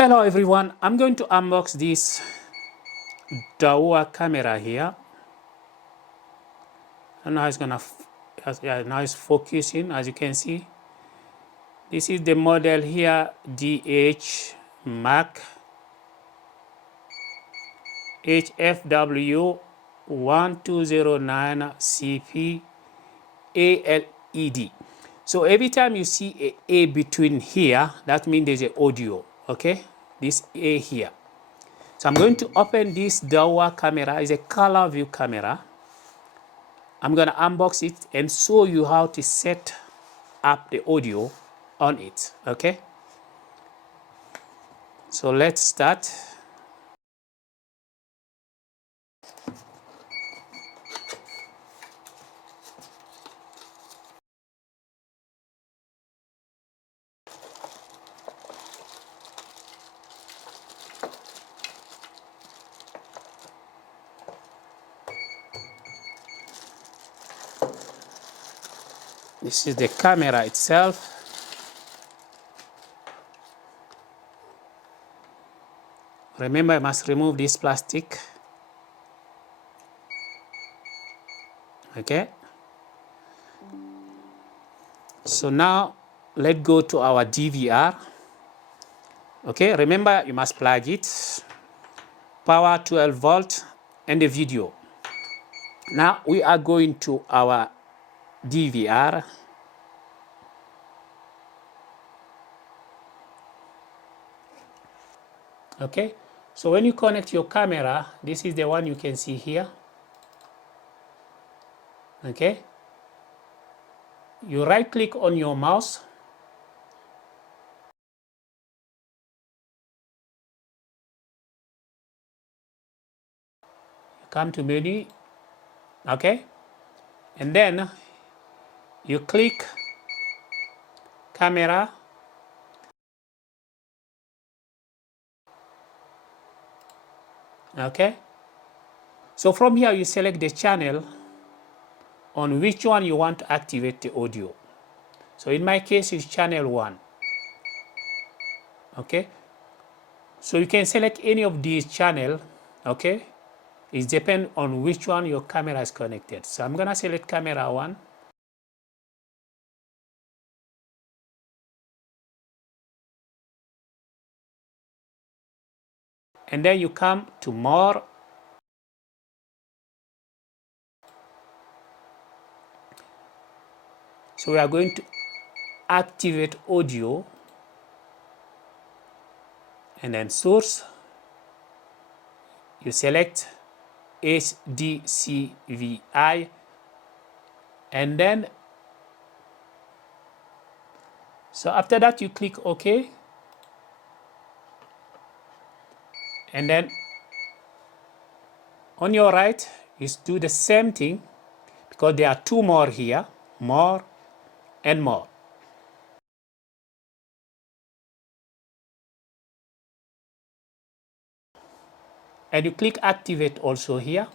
Hello everyone, I'm going to unbox this Dahua camera here. And now it's gonna, now it's focusing, as you can see. This is the model here, DH Mac HFW 1209 CP ALED. So every time you see a between here, that means there's an audio, okay? This A here. So I'm going to open this Dahua camera. It's a color view camera. I'm going to unbox it and show you how to set up the audio on it, okay? So let's start. This is the camera itself. Remember, I must remove this plastic. Okay. So now let's go to our DVR. Okay, remember you must plug it. Power 12 volt and the video. Now we are going to our DVR. Okay, so when you connect your camera, this is the one you can see here. Okay, you right click on your mouse. You come to menu. Okay, and then you click camera. Okay, so from here you select the channel on which one you want to activate the audio. So in my case it's channel 1. Okay, so you can select any of these channels. Okay, it depends on which one your camera is connected. So I'm gonna select camera 1. And then you come to more. So we are going to activate audio, and then source. You select HDCVI, and then so after that you click OK, and then on your right is do the same thing, because there are two more here, more and more. And you click activate also here.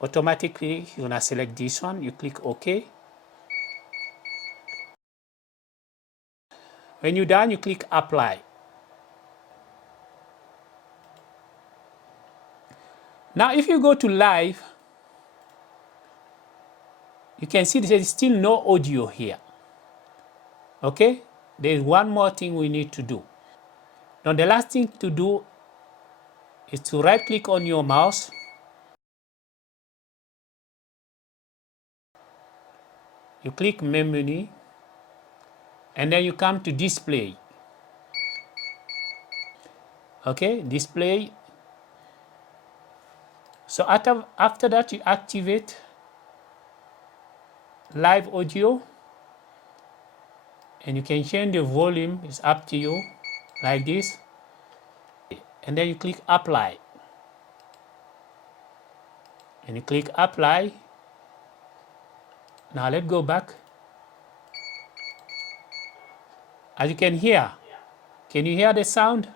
Automatically you're gonna select this one, you click OK. When you're done, you click apply. Now if you go to live, you can see there is still no audio here. Okay, there is one more thing we need to do. Now the last thing to do is to right click on your mouse. You click main menu, and then you come to display. Okay, display. So after that you activate live audio, and you can change the volume, it's up to you, like this. And then you click apply, and you click apply. Now let's go back. As you can hear, can you hear the sound?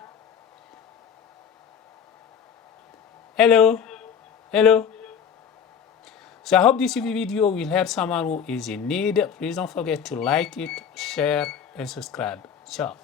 Hello, hello. So I hope this video will help someone who is in need. Please don't forget to like it, share, and subscribe. Ciao.